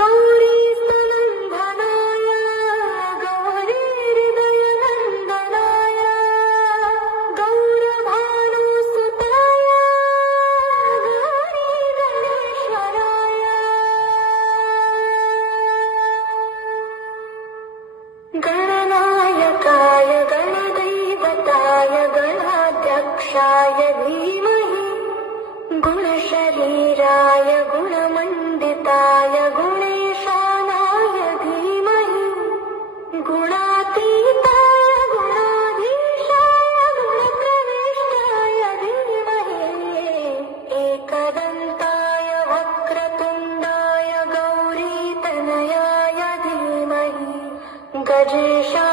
गौरीस्तनन्दनाय गौरीहृदयनन्दनाय गौरभानुसुताय गौरी गणेश्वराय गणनायकाय गणदैवताय गणाध्यक्षाय धीमहि गुणशरीराय गुणमण्डिताय गुणेशानाय धीमहि गुणातीताय गुणाधीशाय गुणप्रविष्टाय धीमहि एकदन्ताय वक्रतुण्डाय गौरीतनयाय धीमहि गजेशाय